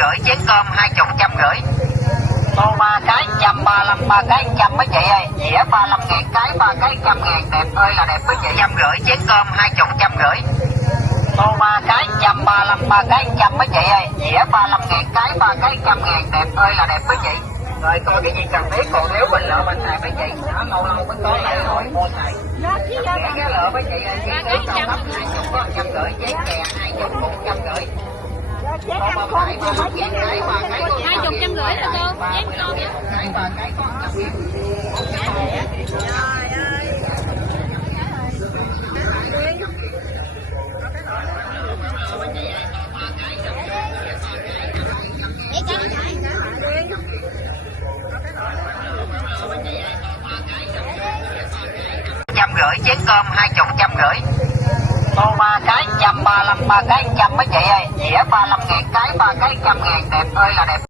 150, chén cơm 20, 150. Tô 3 cái 135, 3 cái 100 mấy chị ơi. Dĩa 35 ngàn cái, 3 cái 100 ngàn, đẹp ơi là đẹp mấy chị. 150, chén cơm 20, 150. Tô 3 cái 135, 3 cái 100 mấy chị ơi. Dĩa 35 ngàn cái, 3 cái 100 ngàn, đẹp ơi là đẹp mấy chị. Rồi coi cái gì cần biết, còn nếu mình lỡ mình xài mấy chị, đó lâu lâu mới có lễ hội mua xài. Cái lỡ mấy chị ơi, cái nước cao cấp 20 có 150, chén chè 20 có 150. Chén ăn khô chưa mới chén ăn khô 20, 150 hả cô? Chén con nhé. Cái có 150. Để con thải. 150, chén cơm 20, 150. Tô 3 cái 135, 3 cái 100 mấy chị ơi. Dĩa 35 ngàn cái, 3 cái 100 ngàn, đẹp ơi là đẹp.